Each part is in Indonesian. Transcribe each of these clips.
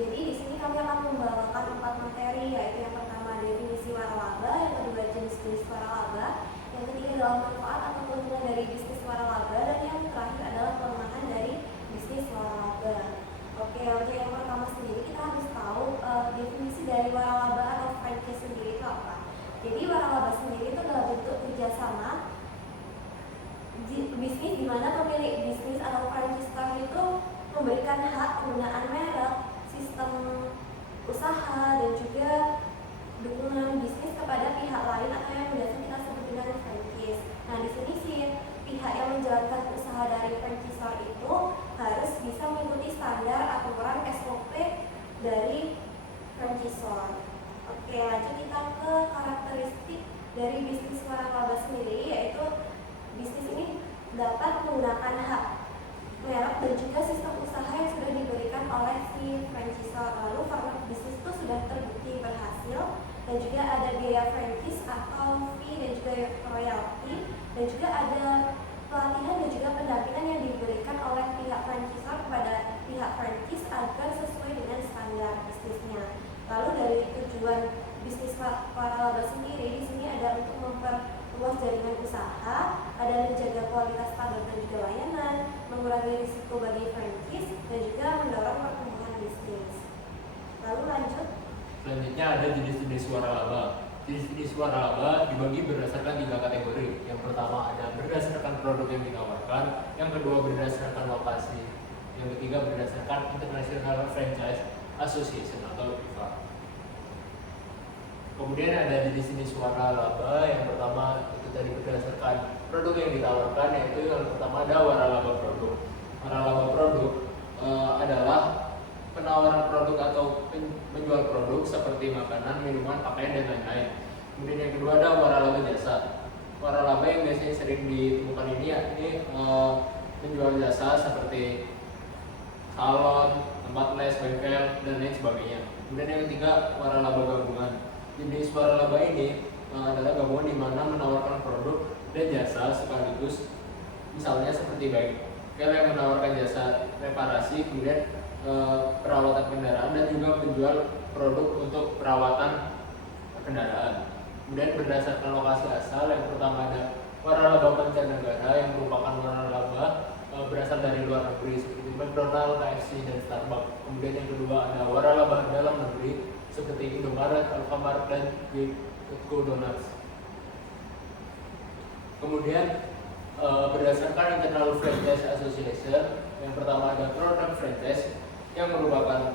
Jadi di sini kami akan membawakan 4 materi, yaitu yang pertama definisi waralaba, yang kedua jenis-jenis waralaba, yang ketiga adalah manfaat atau keuntungan dari bisnis waralaba, dan yang terakhir adalah kelemahan dari bisnis waralaba. Oke, untuk yang pertama sendiri kita harus tahu definisi dari waralaba atau franchise sendiri itu apa. Jadi waralaba sendiri itu adalah bentuk kerjasama bisnis di mana pemilik bisnis atau franchise itu memberikan hak penggunaan merek, sistem usaha, dan juga dukungan bisnis kepada pihak lain atau yang biasa kita sebut dengan franchise. Nah, di sini sih pihak yang menjalankan usaha dari franchisor itu harus bisa mengikuti standar aturan SOP dari franchisor. Oke, lanjut kita ke karakteristik dari bisnis waralaba sendiri, yaitu bisnis ini dapat menggunakan hak merek dan juga sistem usaha yang sudah diberikan oleh si franchisor. Lalu karena bisnis itu sudah terbukti berhasil dan juga ada biaya franchise atau fee dan juga royalty, dan juga ada pelatihan dan juga pendampingan yang diberikan oleh pihak franchisor kepada pihak franchise agar sesuai dengan standar bisnisnya. Lalu dari tujuan bisnis waralaba sendiri di sini ada untuk memperluas jaringan usaha, ada menjaga kualitas produk dan juga layanan, mengurangi risiko bagi franchise, dan juga mendorong pertumbuhan bisnis. Lalu lanjut. Selanjutnya ada jenis-jenis waralaba. Jenis-jenis waralaba dibagi berdasarkan 3 kategori. Yang pertama ada berdasarkan produk yang ditawarkan, yang kedua berdasarkan lokasi, yang ketiga berdasarkan International Franchise Association atau IFA. Kemudian ada jenis-jenis waralaba. Yang pertama itu tadi berdasarkan produk yang ditawarkan, yaitu yang pertama ada waralaba produk. Waralaba produk adalah penawaran produk atau menjual produk seperti makanan, minuman, pakaian, dan lain-lain. Kemudian yang kedua ada waralaba jasa. Waralaba yang biasanya sering ditemukan ini menjual jasa seperti salon, tempat les, bengkel, dan lain sebagainya. Kemudian yang ketiga waralaba gabungan. Jenis waralaba ini adalah gabungan di mana menawarkan produk dan jasa sekaligus, misalnya seperti bengkel yang menawarkan jasa reparasi, kemudian perawatan kendaraan, dan juga menjual produk untuk perawatan kendaraan. Kemudian berdasarkan lokasi asal, yang pertama ada waralaba mancanegara yang merupakan waralaba berasal dari luar negeri seperti McDonald, KFC, dan Starbucks. Kemudian yang kedua ada waralaba dalam negeri seperti Indomaret, Alfamart, dan Go Donuts. Kemudian berdasarkan International Franchise Association, yang pertama ada product franchise yang merupakan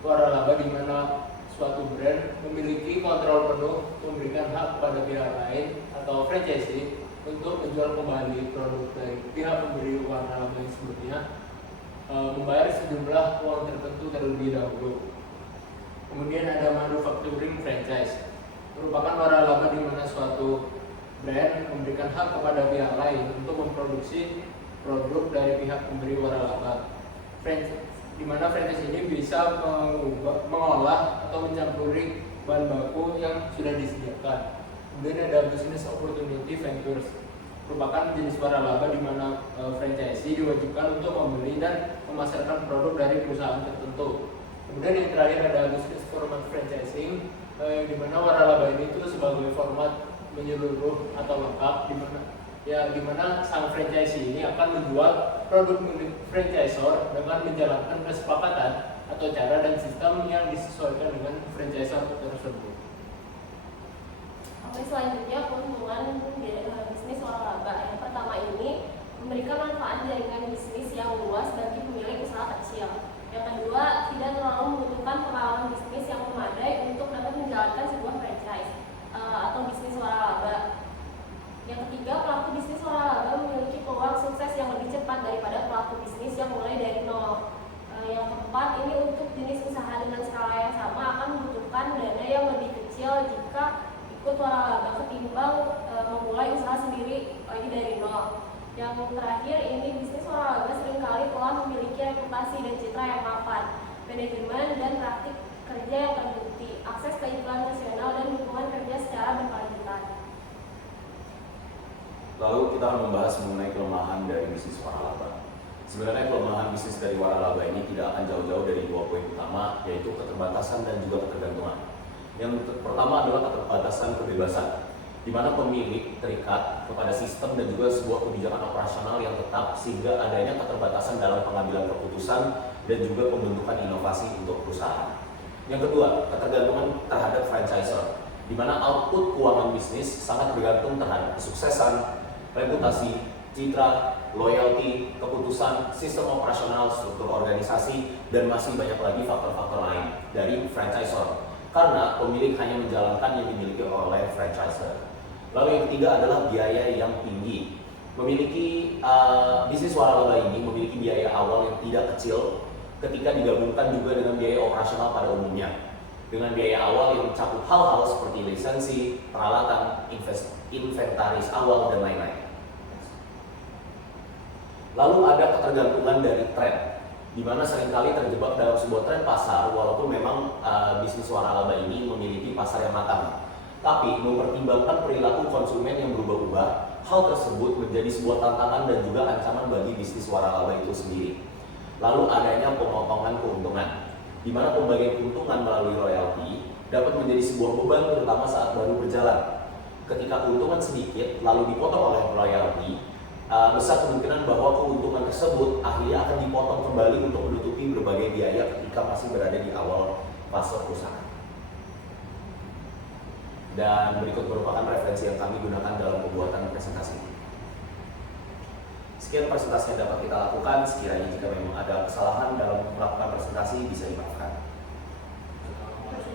waralaba di mana suatu brand memiliki kontrol penuh, memberikan hak kepada pihak lain atau franchisee untuk menjual kembali produk dari pihak pemberi waralaba yang sebelumnya, membayar sejumlah uang tertentu terlebih dahulu. Kemudian ada manufacturing franchise, merupakan waralaba di mana suatu brand memberikan hak kepada pihak lain untuk memproduksi produk dari pihak pemberi waralaba. Di mana franchise ini bisa mengolah atau mencampuri bahan baku yang sudah disediakan. Kemudian ada business opportunity ventures, merupakan jenis waralaba di mana franchisee diwajibkan untuk membeli dan memasarkan produk dari perusahaan tertentu. Kemudian yang terakhir ada business format franchising, di mana waralaba ini itu sebagai format menyeluruh atau lengkap, di mana sang franchisee ini akan menjual produk milik franchisor dengan menjalankan kesepakatan atau cara dan sistem yang disesuaikan dengan franchisor tersebut. Oke, selanjutnya keuntungan bisnis waralaba. Yang pertama ini memberikan manfaat jaringan bisnis yang luas bagi pemilik usaha kecil. Yang kedua, tidak terlalu membutuhkan pengalaman bisnis yang memadai untuk dapat menjalankan sebuah franchise atau bisnis waralaba. Yang ketiga, pelaku bisnis waralaba memiliki peluang sukses yang lebih cepat daripada pelaku bisnis yang mulai dari nol. Yang keempat, ini untuk jenis usaha dengan skala yang sama akan membutuhkan dana yang lebih kecil jika ikut waralaba ketimbang memulai usaha sendiri lagi dari nol. Yang terakhir, ini bisnis waralaba seringkali telah memiliki reputasi dan citra yang mapan, manajemen dan praktik kerja yang terbukti, akses ke iklan nasional, dan dukungan kerja secara berkelanjutan. Lalu kita akan membahas mengenai kelemahan dari bisnis waralaba. Sebenarnya kelemahan bisnis dari waralaba ini tidak akan jauh-jauh dari 2 poin utama yaitu keterbatasan dan juga ketergantungan. Yang pertama adalah keterbatasan kebebasan, di mana pemilik terikat kepada sistem dan juga sebuah kebijakan operasional yang tetap sehingga adanya keterbatasan dalam pengambilan keputusan dan juga pembentukan inovasi untuk perusahaan. Yang kedua, ketergantungan terhadap franchisor, di mana output keuangan bisnis sangat bergantung terhadap kesuksesan, reputasi, citra, loyalty, keputusan, sistem operasional, struktur organisasi, dan masih banyak lagi faktor-faktor lain dari franchisor. Karena pemilik hanya menjalankan yang dimiliki oleh franchisor. Lalu yang ketiga adalah biaya yang tinggi. Memiliki bisnis waralaba ini memiliki biaya awal yang tidak kecil ketika digabungkan juga dengan biaya operasional pada umumnya. Dengan biaya awal yang mencakup hal-hal seperti lisensi, peralatan, inventaris awal, dan lain-lain. Lalu ada ketergantungan dari tren, di mana seringkali terjebak dalam sebuah tren pasar walaupun memang bisnis waralaba ini memiliki pasar yang matang. Tapi mempertimbangkan perilaku konsumen yang berubah-ubah, hal tersebut menjadi sebuah tantangan dan juga ancaman bagi bisnis waralaba itu sendiri. Lalu adanya pemotongan keuntungan, di mana pembagian keuntungan melalui royalti dapat menjadi sebuah beban terutama saat baru berjalan. Ketika keuntungan sedikit lalu dipotong oleh royalti, besar kemungkinan bahwa keuntungan tersebut akhirnya akan dipotong kembali untuk menutupi berbagai biaya ketika masih berada di awal fase perusahaan. Dan berikut merupakan referensi yang kami gunakan dalam pembuatan presentasi ini. Sekian presentasi yang dapat kita lakukan, sekiranya jika memang ada kesalahan dalam melakukan presentasi bisa dimaafkan.